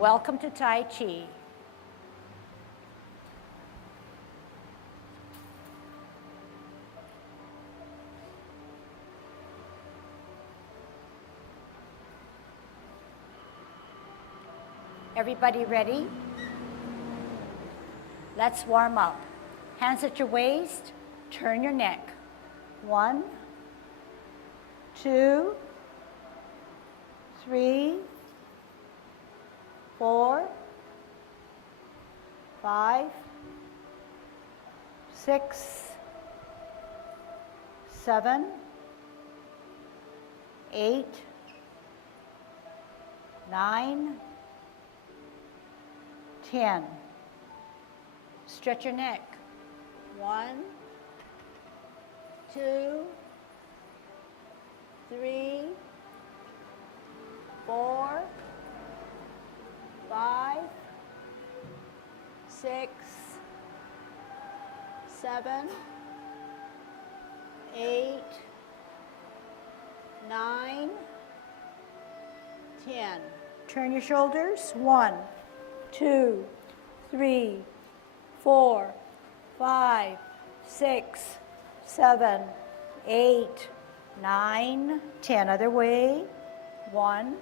Welcome to Tai Chi. Everybody ready? Let's warm up. Hands at your waist, turn your neck. 1, 2, 3, 4, 5, 6, 7, 8, 9, 10. Stretch your neck. 1, 2, 3, 4, 5, 6, 7, 8, 9, 10. Turn your shoulders. 1, 2, 3, 4, 5, 6, 7, 8, 9, 10. Other way. 1,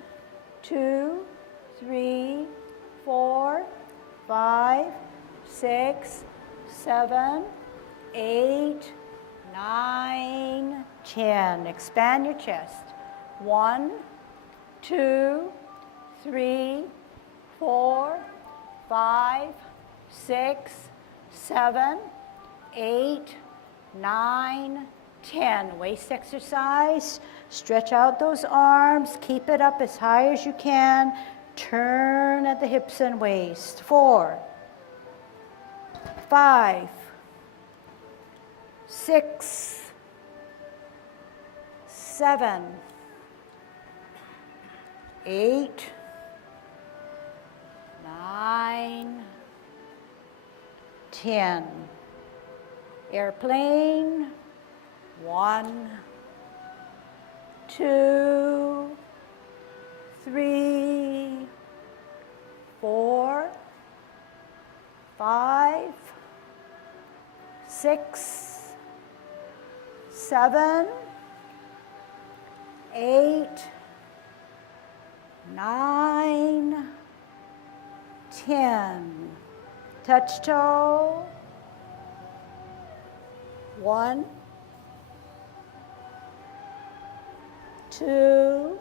2, 3, 4, 5, 6, 7, 8, 9, 10. Expand your chest. 1, 2, 3, 4, 5, 6, 7, 8, 9, 10. Waist exercise. Stretch out those arms. Keep it up as high as you can. Turn at the hips and waist. 4, 5, 6, 7, 8, 9, 10. Airplane. 1, 2, 3, 4, 5, 6, 7, 8, 9, 10. Touch toe. 1, 2,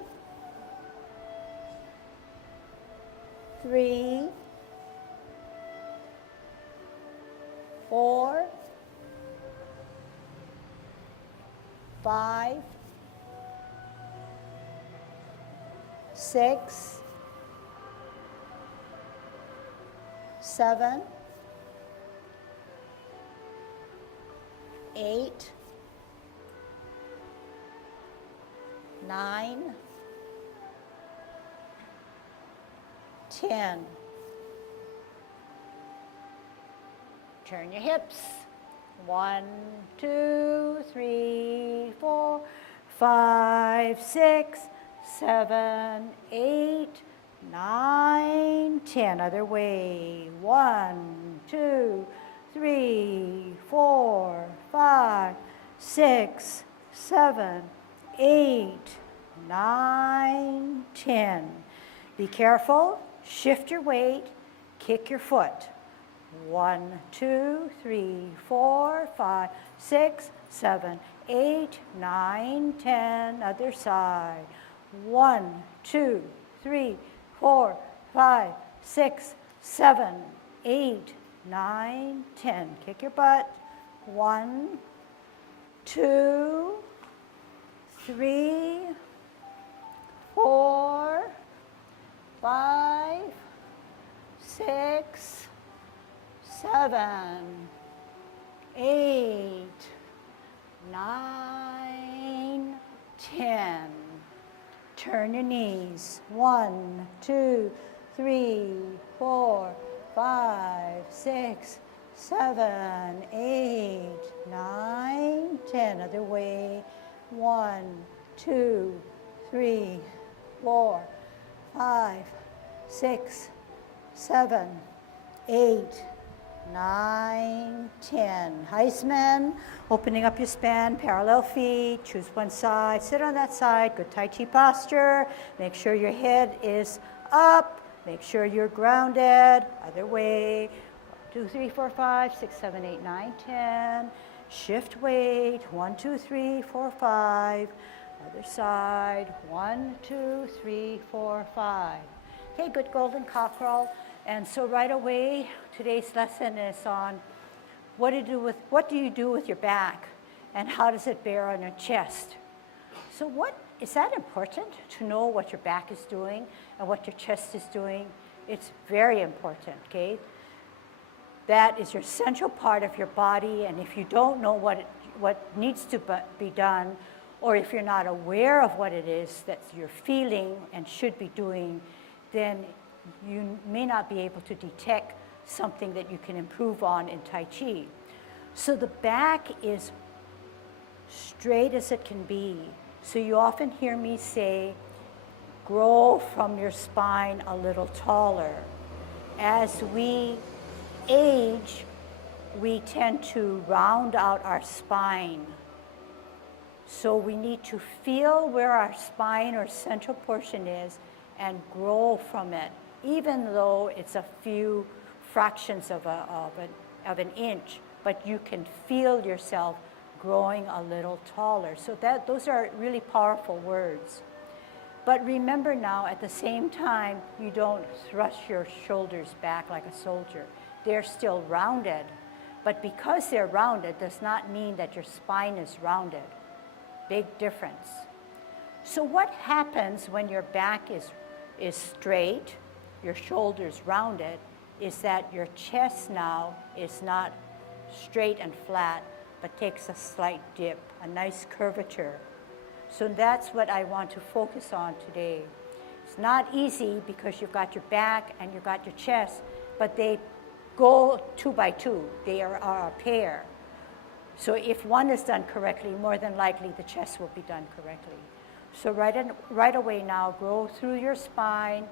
3, 4, 5, 6, 7, 8, 9, 10. Turn your hips. 1, 2, 3, 4, 5, 6, 7, 8, 9, 10. Other way. 1, 2, 3, 4, 5, 6, 7, 8, 9, 10. Be careful. Shift your weight. Kick your foot. 1, 2, 3, 4, 5, 6, 7, 8, 9, 10. Other side. 1, 2, 3, 4, 5, 6, 7, 8, 9, 10. Kick your butt. 1, 2, 3, 4, 5, 6, 7, 8, 9, 10. Turn your knees. 1, 2, 3, 4, 5, 6, 7, 8, 9, 10. Other way. 1, 2, 3, 4, 5, 6, 7, 8, 9, 10. Heisman, opening up your span, parallel feet, choose one side, sit on that side, good Tai Chi posture. Make sure your head is up, make sure you're grounded, other way. 2, 3, 4, 5, 6, 7, 8, 9, 10. Shift weight, 1, 2, 3, 4, 5. Other side, 1, 2, 3, 4, 5. Okay, good golden cockerel. And so right away, today's lesson is on what do you do with your back and how does it bear on your chest. So is that important to know what your back is doing and what your chest is doing? It's very important, okay? That is your central part of your body, and if you don't know what needs to be done, or if you're not aware of what it is that you're feeling and should be doing, then you may not be able to detect something that you can improve on in Tai Chi. So the back is straight as it can be. So you often hear me say, grow from your spine a little taller. As we age, we tend to round out our spine. So we need to feel where our spine or central portion is and grow from it, even though it's a few fractions of an inch, but you can feel yourself growing a little taller. So those are really powerful words. But remember now, at the same time, you don't thrust your shoulders back like a soldier. They're still rounded, but because they're rounded does not mean that your spine is rounded. Big difference. So what happens when your back is straight, your shoulders rounded, is that your chest now is not straight and flat, but takes a slight dip, a nice curvature. So that's what I want to focus on today. It's not easy because you've got your back and you've got your chest, but they go 2 by 2. They are a pair. So if one is done correctly, more than likely the chest will be done correctly. So right away now, grow through your spine,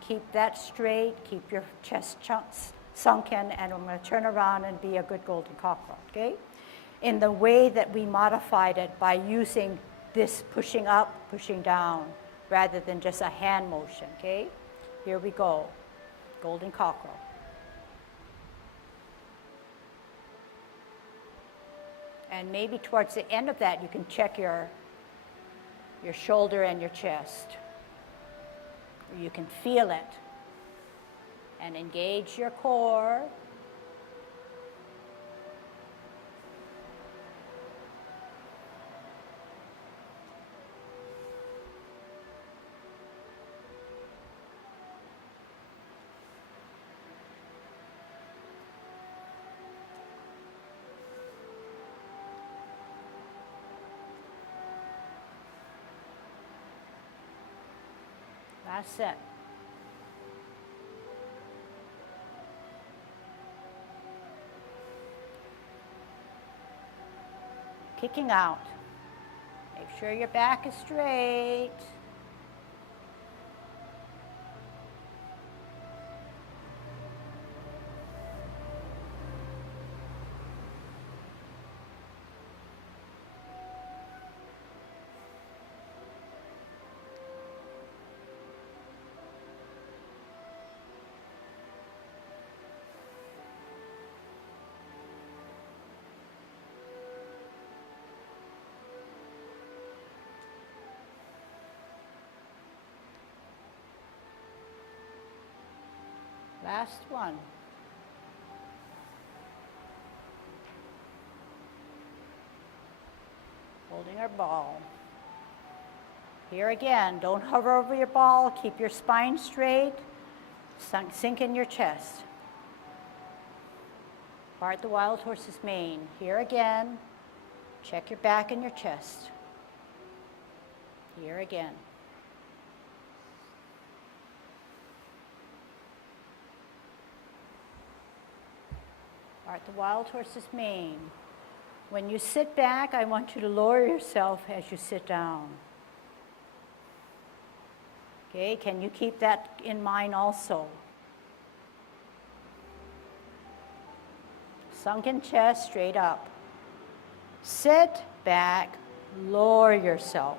keep that straight, keep your chest sunken, and I'm going to turn around and be a good golden cockerel, okay? In the way that we modified it by using this pushing up, pushing down, rather than just a hand motion, okay? Here we go, golden cockerel. And maybe towards the end of that, you can check your shoulder and your chest. You can feel it. And engage your core. Last set. Kicking out. Make sure your back is straight. Last one. Holding our ball. Here again, don't hover over your ball. Keep your spine straight. Sink in your chest. Part the wild horse's mane. Here again, check your back and your chest. Here again. Part the wild horse's mane. When you sit back, I want you to lower yourself as you sit down. Okay, can you keep that in mind also? Sunken chest, straight up. Sit back, lower yourself.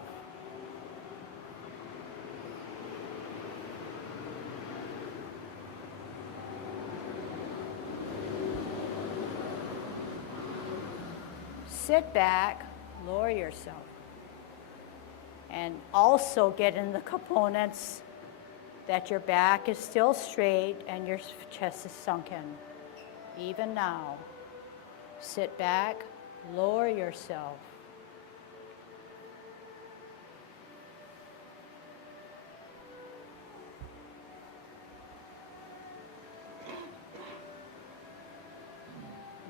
Sit back, lower yourself. And also get in the components that your back is still straight and your chest is sunken. Even now, sit back, lower yourself.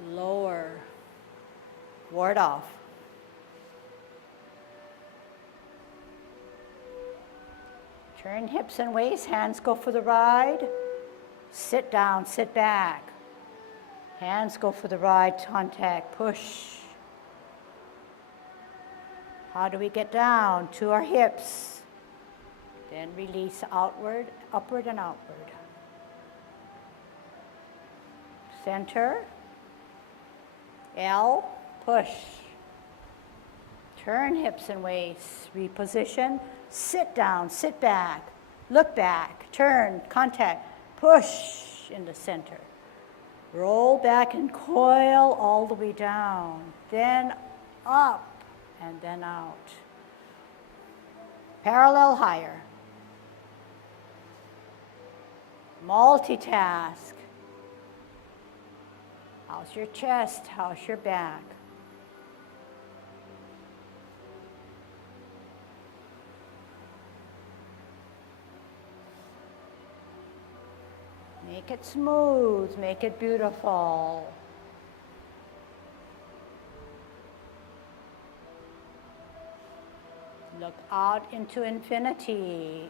Lower. Ward off. Turn hips and waist, hands go for the ride. Sit down, sit back. Hands go for the ride, contact, push. How do we get down? To our hips. Then release outward, upward and outward. Center. L, push. Turn hips and waist, reposition. Sit down, sit back, look back, turn, contact, push in the center. Roll back and coil all the way down, then up and then out. Parallel higher. Multitask. How's your chest? How's your back? Make it smooth, make it beautiful. Look out into infinity.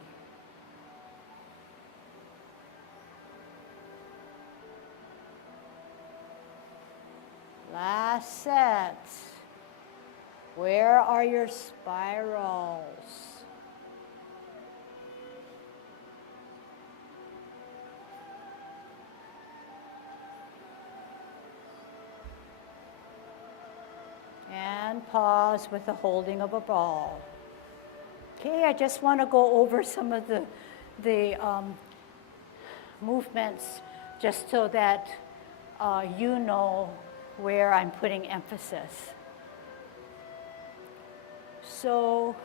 Last set. Where are your spirals? And pause with the holding of a ball. Okay, I just want to go over some of the movements just so that you know where I'm putting emphasis. So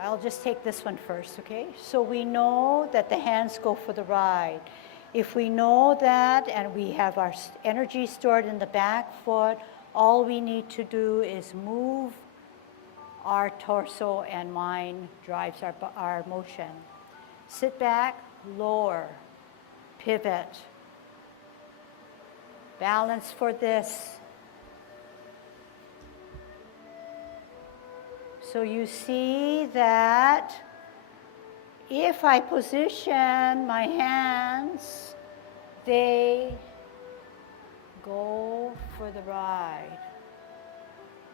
I'll just take this one first, okay? So we know that the hands go for the ride. If we know that and we have our energy stored in the back foot, all we need to do is move our torso and mind drives our motion. Sit back, lower, pivot. Balance for this. So you see that if I position my hands, they go for the ride.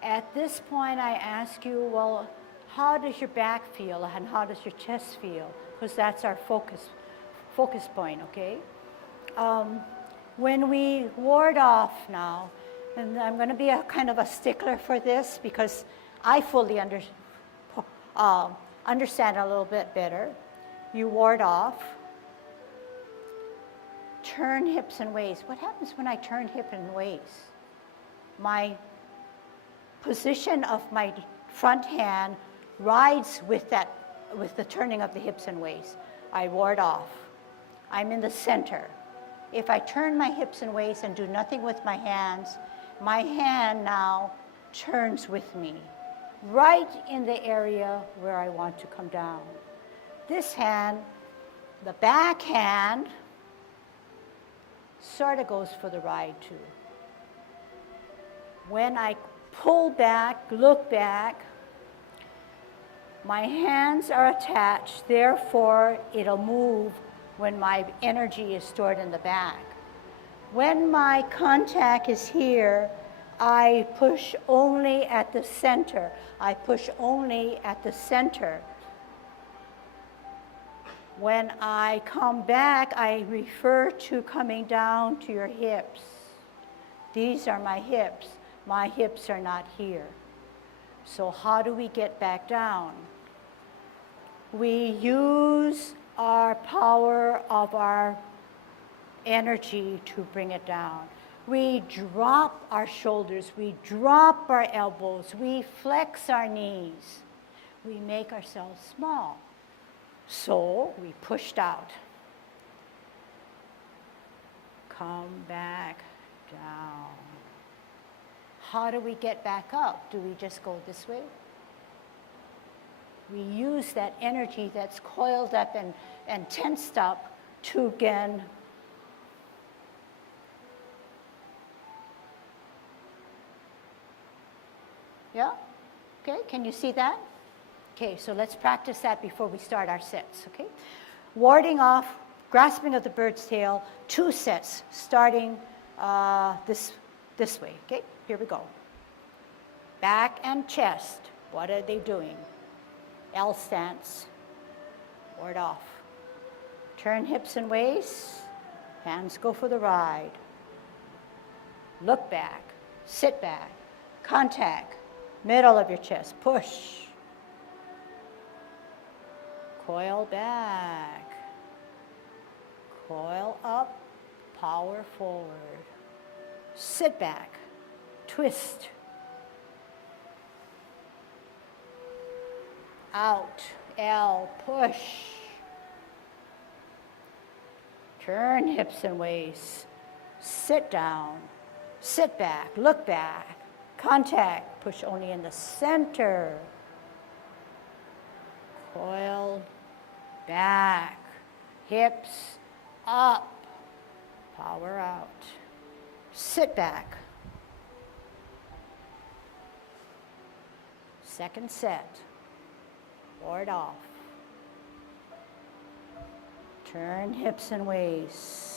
At this point, I ask you, well, how does your back feel and how does your chest feel? Because that's our focus point, okay? When we ward off now, and I'm going to be a kind of a stickler for this because I fully understand a little bit better. You ward off. Turn hips and waist. What happens when I turn hip and waist? My position of my front hand rides with the turning of the hips and waist. I ward off. I'm in the center. If I turn my hips and waist and do nothing with my hands, my hand now turns with me, right in the area where I want to come down. This hand, the back hand, sort of goes for the ride too. When I pull back, look back, my hands are attached, therefore it'll move when my energy is stored in the back. When my contact is here, I push only at the center. I push only at the center. When I come back, I refer to coming down to your hips. These are my hips. My hips are not here. So how do we get back down? We use our power of our energy to bring it down. We drop our shoulders, we drop our elbows, we flex our knees. We make ourselves small. So we pushed out. Come back down. How do we get back up? Do we just go this way? We use that energy that's coiled up and tensed up to again yeah? Okay, can you see that? Okay, so let's practice that before we start our sets, okay? Warding off, grasping of the bird's tail, 2 sets, starting this way, okay? Here we go. Back and chest, what are they doing? L stance, ward off. Turn hips and waist, hands go for the ride. Look back, sit back, contact, middle of your chest, push. Coil back, coil up, power forward. Sit back, twist. Out, L, push. Turn hips and waist. Sit down, sit back, look back. Contact, push only in the center. Coil back, hips up, power out. Sit back. Second set, ward off. Turn hips and waist.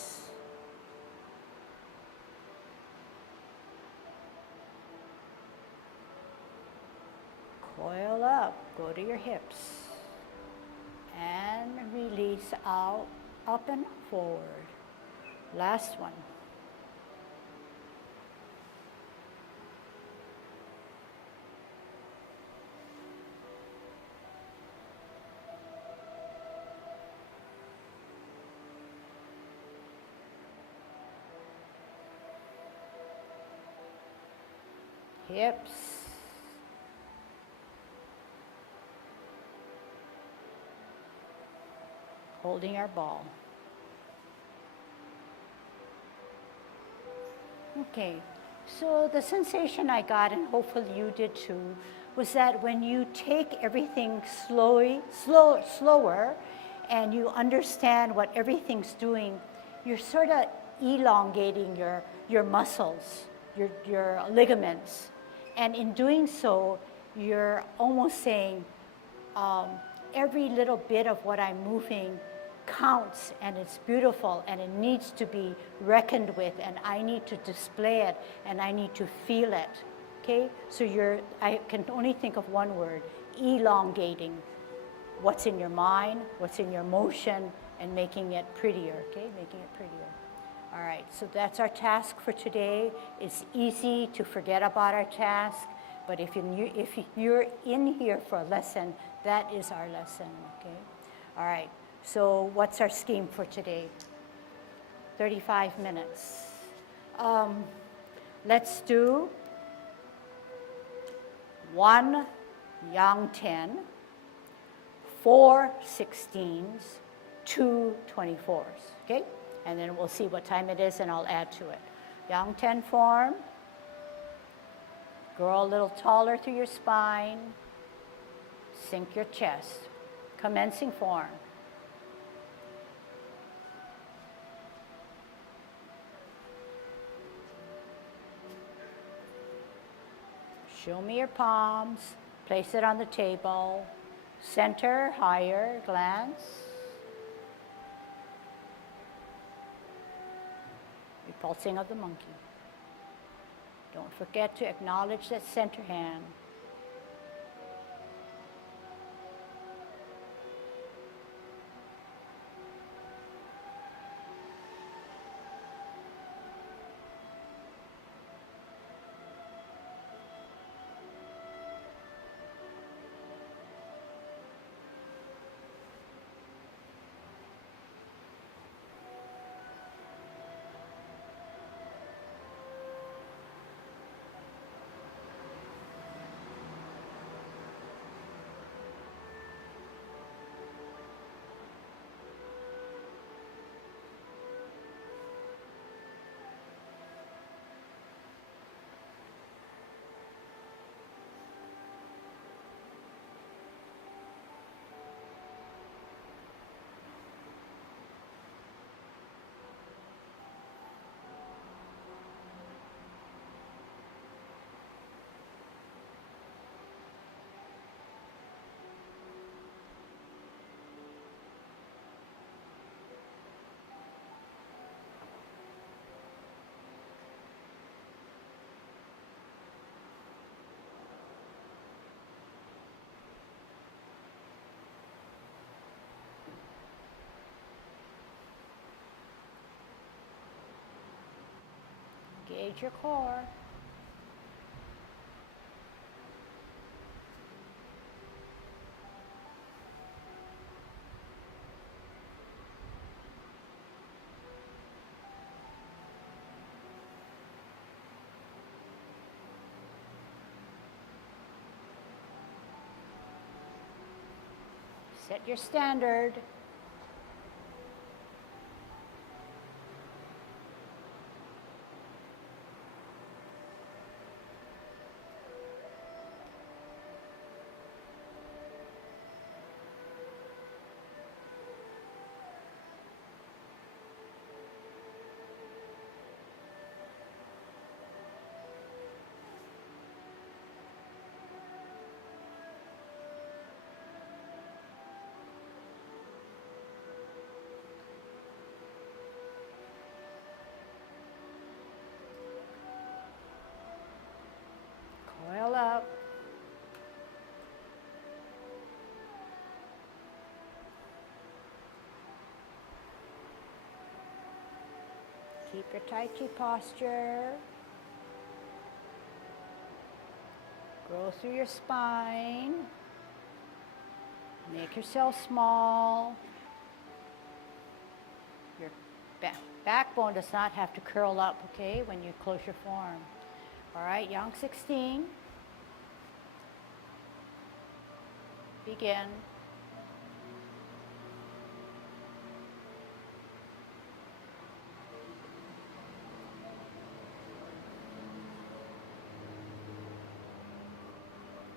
Coil up, go to your hips. And release out, up and forward. Last one. Hips. Holding our ball. Okay, so the sensation I got, and hopefully you did too, was that when you take everything slower, and you understand what everything's doing, you're sort of elongating your muscles, your ligaments. And in doing so, you're almost saying, every little bit of what I'm moving counts, and it's beautiful, and it needs to be reckoned with, and I need to display it, and I need to feel it, okay? So I can only think of one word, elongating what's in your mind, what's in your motion, and making it prettier, okay? Making it prettier. All right, so that's our task for today. It's easy to forget about our task, but if you're in here for a lesson, that is our lesson, okay? All right, so what's our scheme for today? 35 minutes. Let's do 1 Yang 10, 4 16s, 2 24s, okay? And then we'll see what time it is, and I'll add to it. Yang 10 form. Grow a little taller through your spine. Sink your chest. Commencing form. Show me your palms. Place it on the table. Center, higher, glance. Repulsing of the monkey. Don't forget to acknowledge that center hand. Engage your core. Set your standard. Coil up. Keep your Tai Chi posture. Grow through your spine. Make yourself small. Your backbone does not have to curl up, okay, when you close your form. All right, Yang 16. Begin.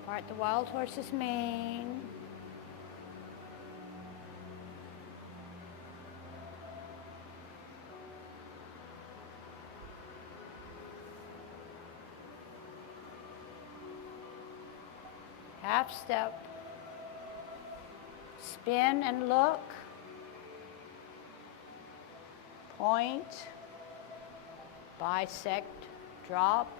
Part the wild horse's mane. Half step. Spin and look. Point. Bisect. Drop.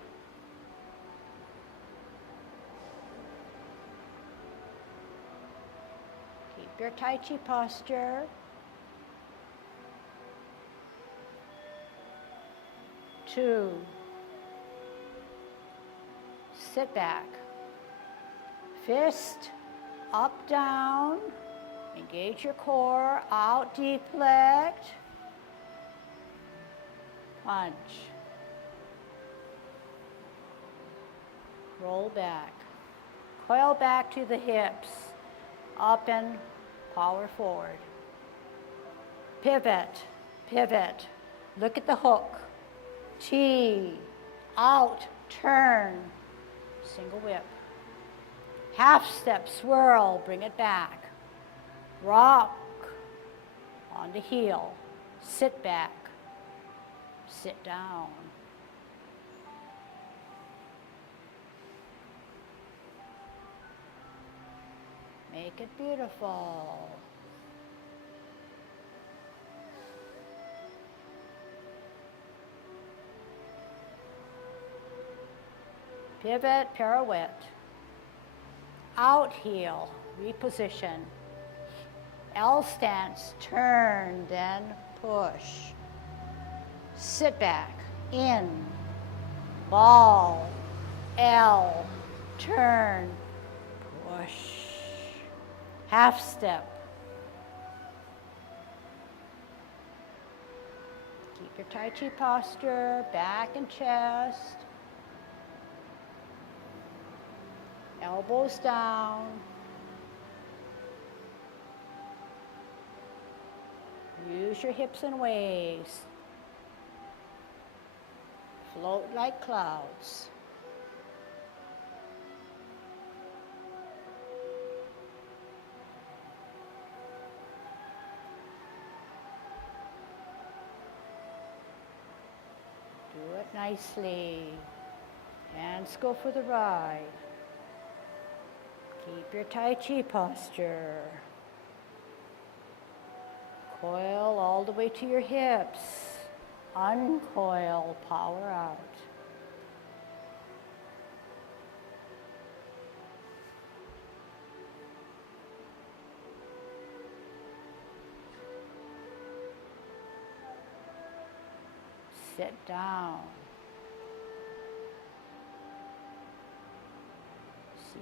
Keep your Tai Chi posture. Two. Sit back. Fist, up, down. Engage your core, out, deflect. Punch. Roll back. Coil back to the hips. Up and power forward. Pivot, pivot. Look at the hook. T, out, turn. Single whip. Half step, swirl, bring it back. Rock on the heel. Sit back. Sit down. Make it beautiful. Pivot, pirouette. Out heel, reposition. L stance, turn, then push. Sit back, in, ball, L, turn, push. Half step. Keep your Tai Chi posture, back and chest. Elbows down. Use your hips and waist. Float like clouds. Do it nicely. Hands go for the ride. Keep your Tai Chi posture. Coil all the way to your hips. Uncoil, power out. Sit down.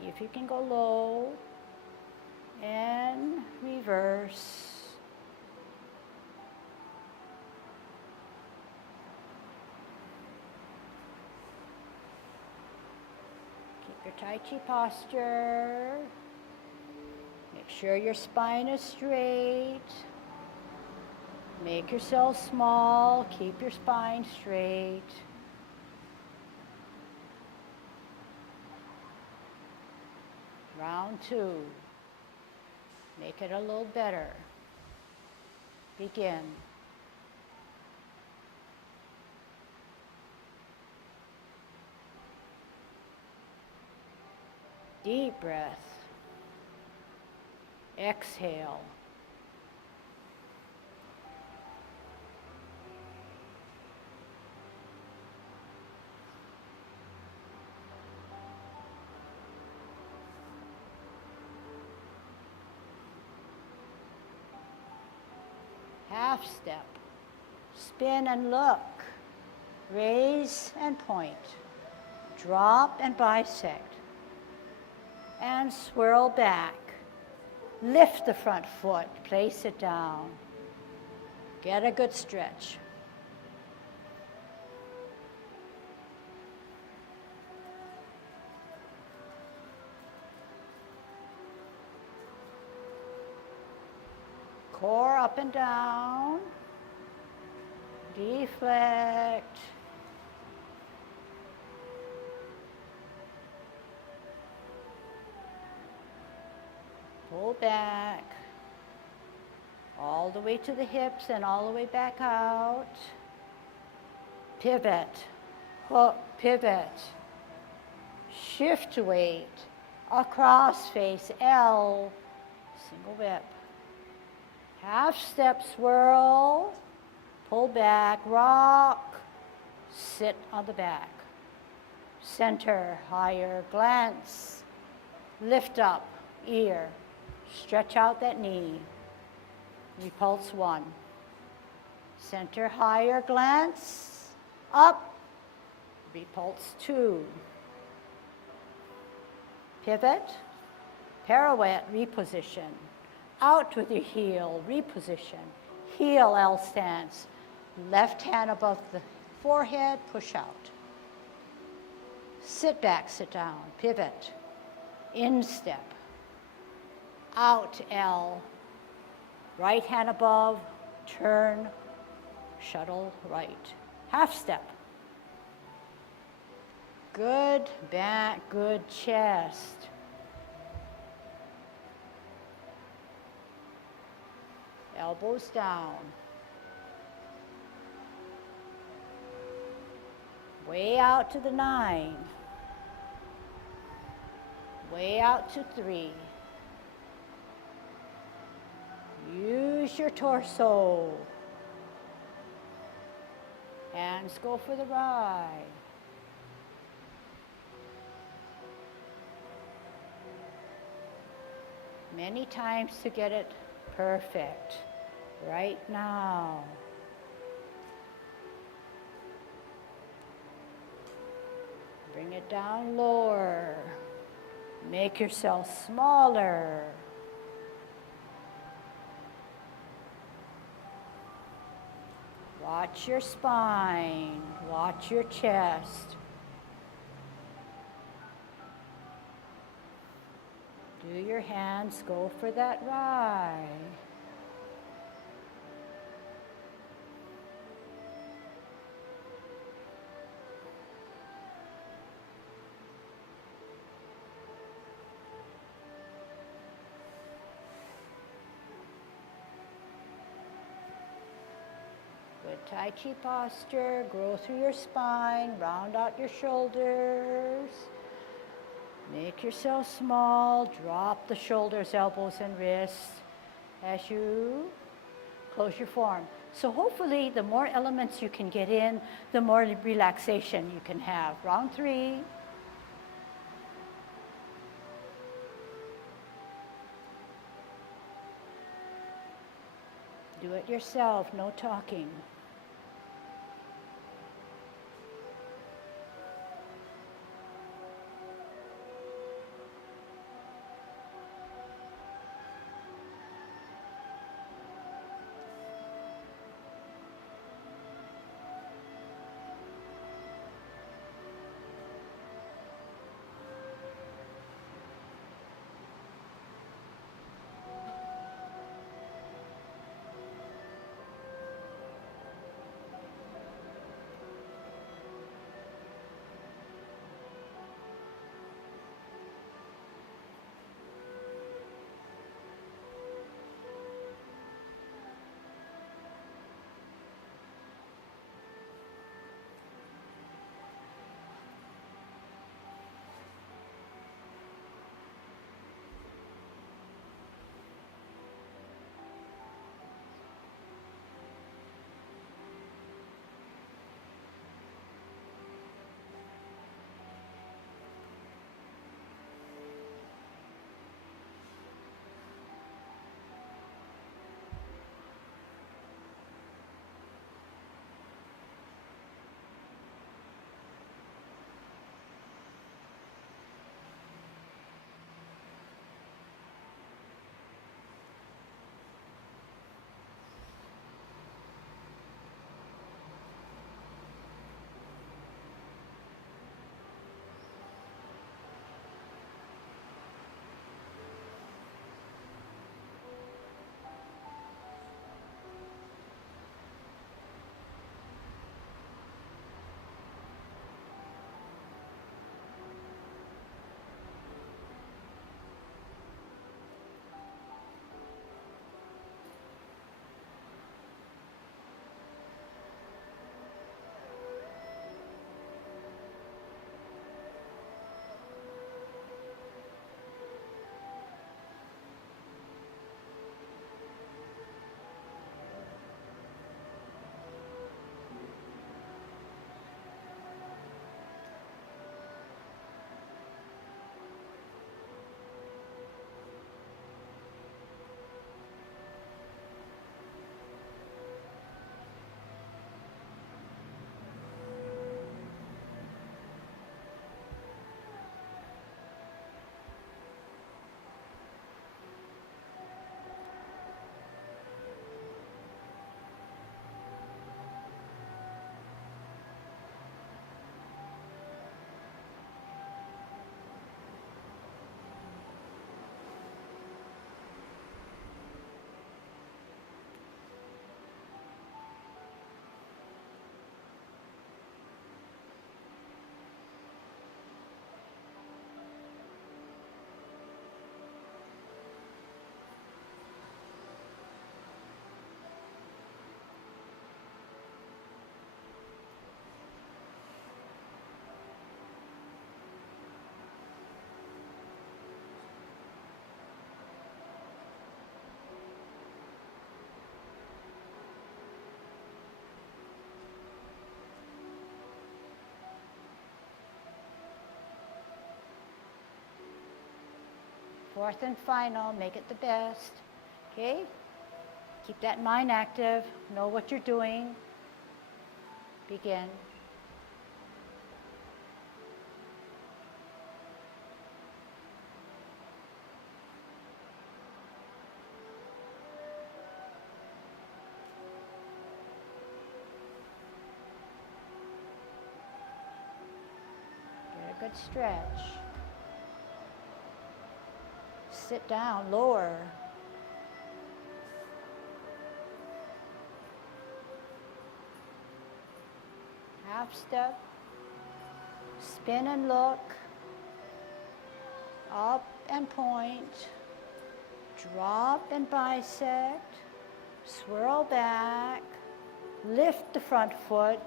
See if you can go low and reverse. Keep your Tai Chi posture. Make sure your spine is straight. Make yourself small. Keep your spine straight. Round 2. Make it a little better. Begin. Deep breath. Exhale. Half step. Spin and look. Raise and point. Drop and bisect. And swirl back. Lift the front foot. Place it down. Get a good stretch. Core up and down. Deflect. Pull back. All the way to the hips and all the way back out. Pivot. Hook, pivot. Shift weight. Across face L. Single whip. Half step swirl, pull back, rock, sit on the back. Center, higher, glance, lift up, ear, stretch out that knee. Repulse 1. Center, higher, glance, up, repulse 2. Pivot, pirouette, reposition. Out with your heel, reposition. Heel L stance. Left hand above the forehead, push out. Sit back, sit down, pivot. Instep. Out L. Right hand above, turn, shuttle right. Half step. Good back, good chest. Elbows down. Way out to the 9. Way out to 3. Use your torso. Hands go for the ride. Many times to get it perfect. Right now. Bring it down lower. Make yourself smaller. Watch your spine. Watch your chest. Do your hands go for that ride? Good Tai Chi posture. Grow through your spine. Round out your shoulders. Make yourself small. Drop the shoulders, elbows, and wrists as you close your form. So hopefully the more elements you can get in, the more relaxation you can have. Round 3. Do it yourself, no talking. fourth and final, make it the best. Okay? Keep that mind active, know what you're doing. Begin. Get a good stretch. Sit down, lower. Half step, spin and look, up and point, drop and bisect, swirl back, lift the front foot,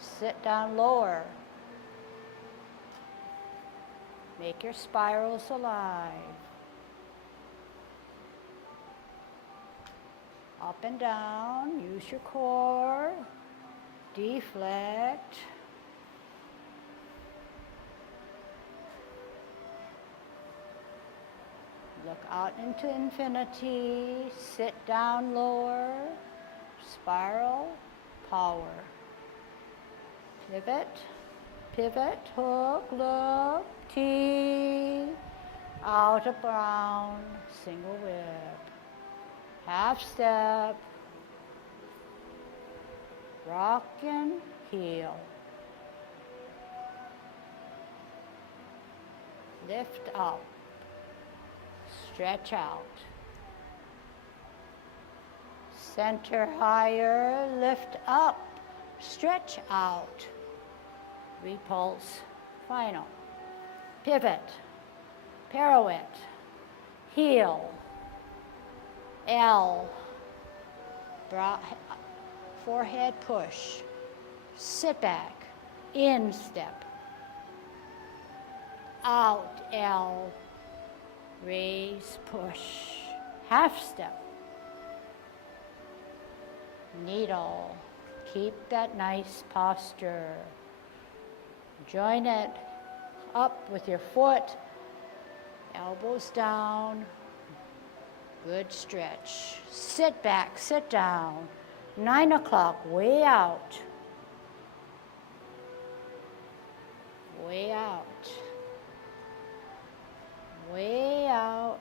sit down lower. Make your spirals alive. Up and down, use your core, deflect. Look out into infinity, sit down lower, spiral, power. Pivot, pivot, hook, look, T, out of brown, single whip. Half step, rock and heel. Lift up, stretch out. Center higher, lift up, stretch out. Repulse, final. Pivot, pirouette, heel. L, forehead push, sit back, in step, out L, raise, push, half step, needle, keep that nice posture, join it up with your foot, elbows down. Good stretch. Sit back, sit down. 9 o'clock, way out. Way out. Way out.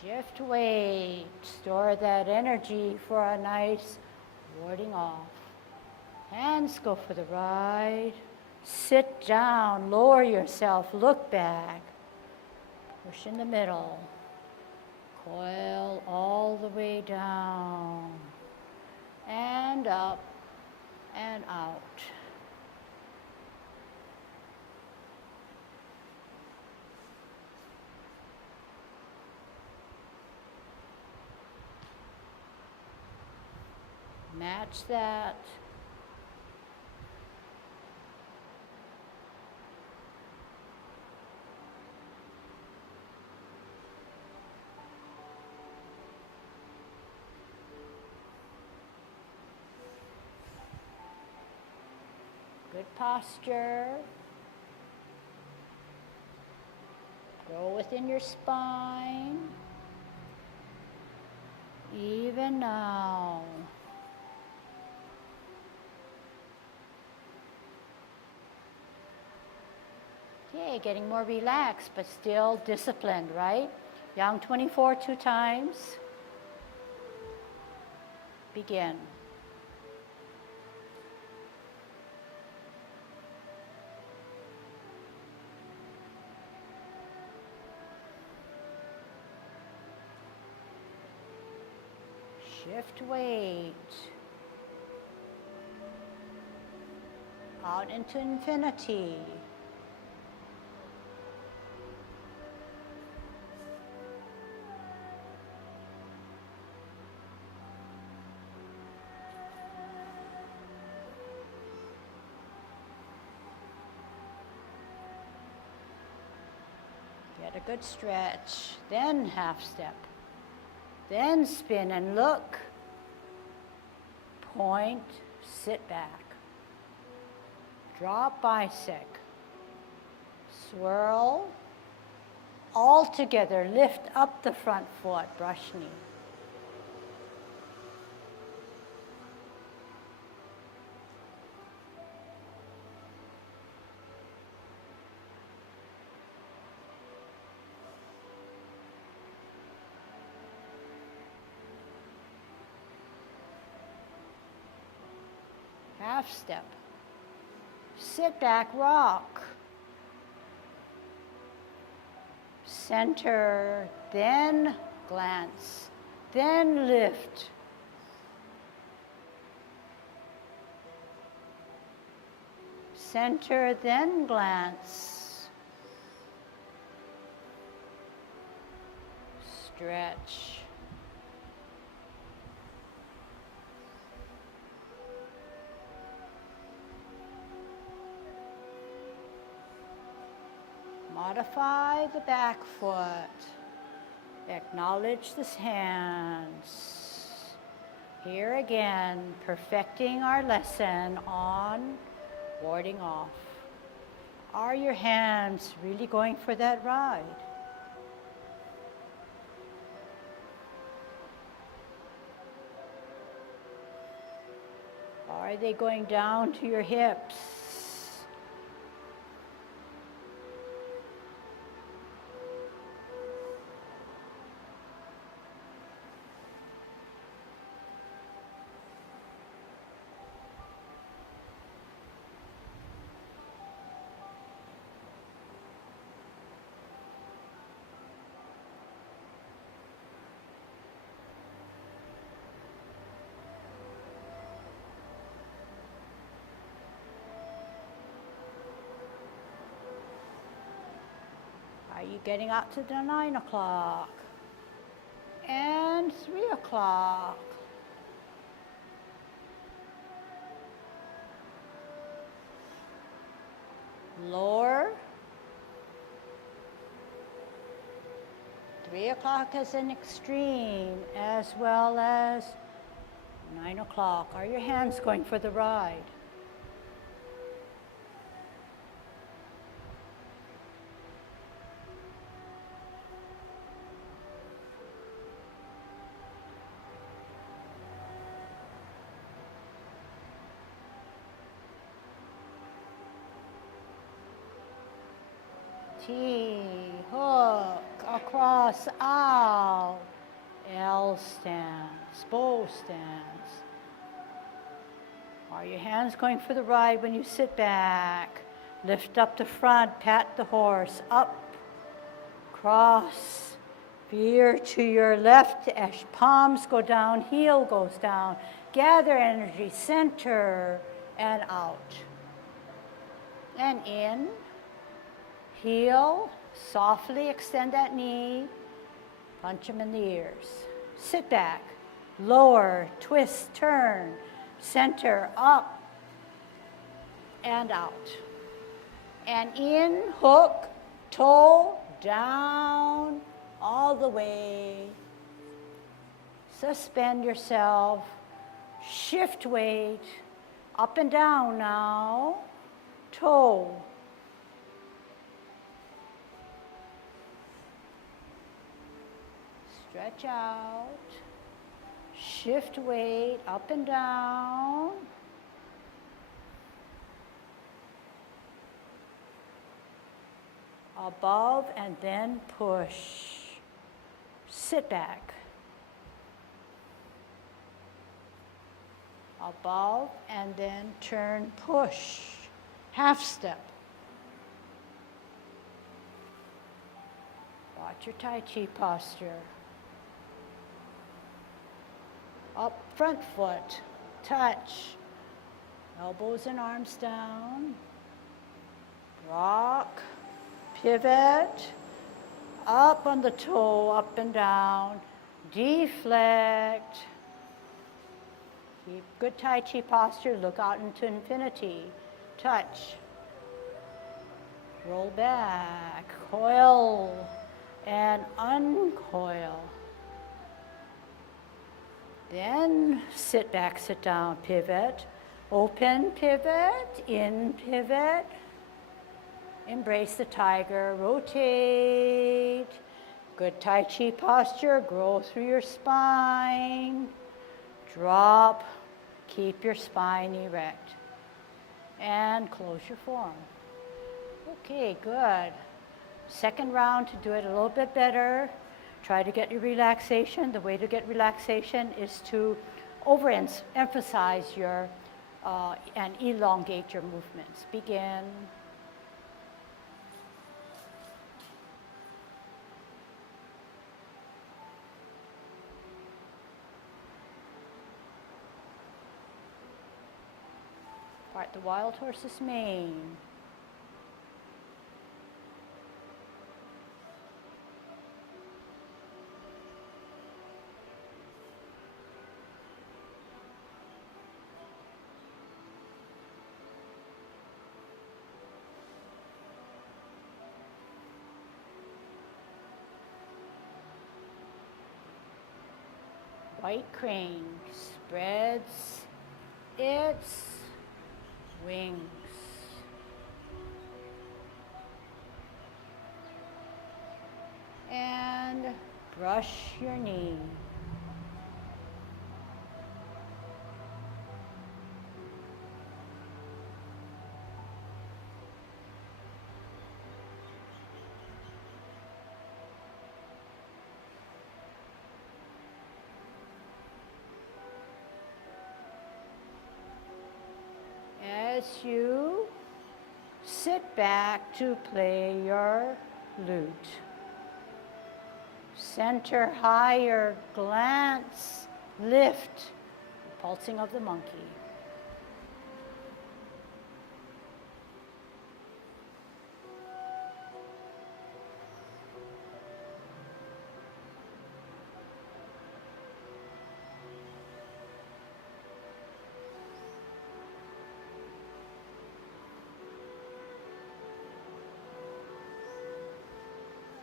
Shift weight. Store that energy for a nice warding off. Hands go for the ride. Sit down, lower yourself, look back. Push in the middle. Coil all the way down. And up and out. Match that. Good posture. Grow within your spine. Even now. Okay, getting more relaxed, but still disciplined, right? Yang 24 2 times. Begin. Shift weight. Out into infinity. Get a good stretch, then half step. Then spin and look. point, sit back. Drop bisect. Swirl. All together, lift up the front foot, brush knee. Half step. Sit back, rock. Center, then glance, then lift. Center, then glance. Stretch. Modify the back foot. Acknowledge the hands. Here again, perfecting our lesson on warding off. Are your hands really going for that ride? Are they going down to your hips? Are you getting up to the 9 o'clock? And 3 o'clock. Lower. 3 o'clock is an extreme, as well as 9 o'clock. Are your hands going for the ride? T, hook, across, out, L stance, bow stance. Are your hands going for the ride when you sit back? Lift up the front, pat the horse, up, cross, veer to your left as palms go down, heel goes down. Gather energy, center, and out. And in. Heel, softly extend that knee, punch them in the ears. Sit back, lower, twist, turn, center, up, and out. And in, hook, toe, down, all the way. Suspend yourself, shift weight, up and down now, toe. Stretch out, shift weight up and down. Above and then push. Sit back. Above and then turn, push. Half step. Watch your Tai Chi posture. Up front foot, touch, elbows and arms down, rock, pivot, up on the toe, up and down, deflect. Keep good Tai Chi posture, look out into infinity, touch, roll back, coil, and uncoil. Then sit back, sit down, pivot, open, pivot, in, pivot, embrace the tiger, rotate, good Tai Chi posture, grow through your spine, drop, keep your spine erect, and close your form. Okay, good. Second round to do it a little bit better. Try to get your relaxation. The way to get relaxation is to overemphasize your and elongate your movements. Begin. Part the wild horse's mane. White crane spreads its wings. And brush your knee. As you sit back to play your lute. Center higher, glance, lift, pulsing of the monkey.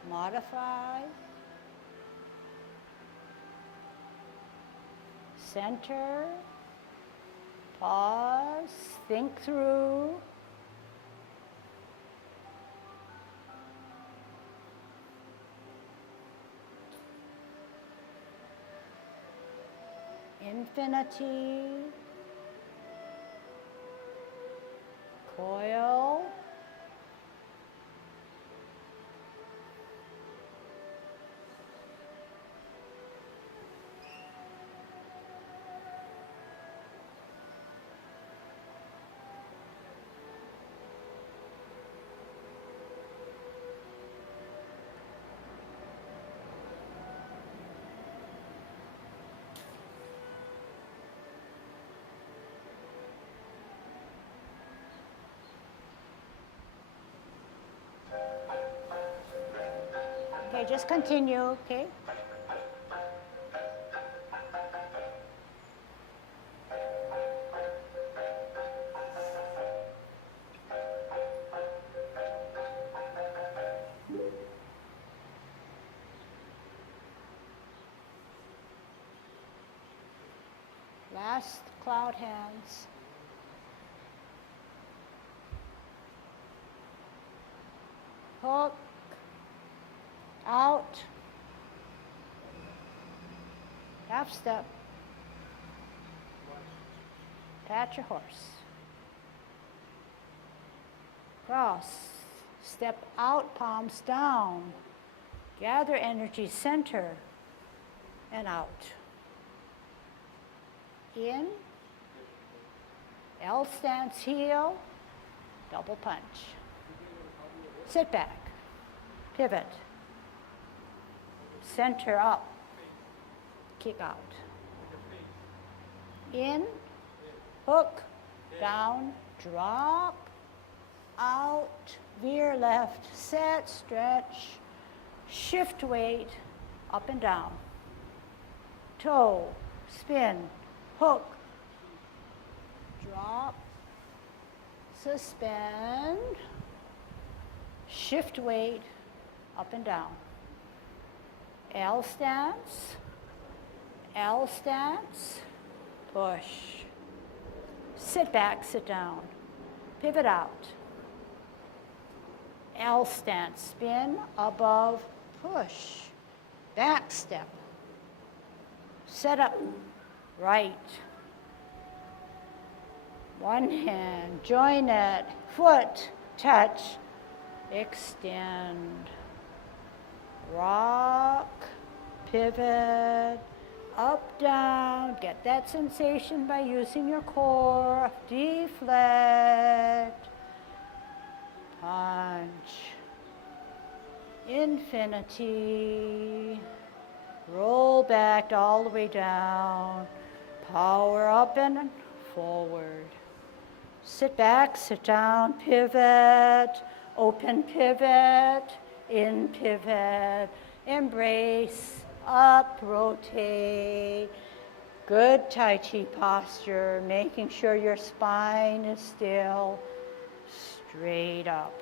Modify. Center. Pause. Think through. Infinity. Coil. Okay, just continue, okay? Last cloud hands. Hook. Out, half step, pat your horse, cross, step out, palms down, gather energy, center, and out. In, L stance, heel, double punch. Sit back, pivot. Center up, kick out. In, hook, down, drop, out, veer left, set, stretch, shift weight, up and down. Toe, spin, hook, drop, suspend, shift weight, up and down. L stance, push. Sit back, sit down. Pivot out. L stance, spin, above, push. Back step. Set up, right. One hand, join it, foot, touch, extend. Rock, pivot, up, down. Get that sensation by using your core. Deflect. Punch. Infinity. Roll back all the way down. Power up and forward. Sit back, sit down, pivot, open pivot, in pivot, embrace, up, rotate. Good Tai Chi posture, making sure your spine is still straight up.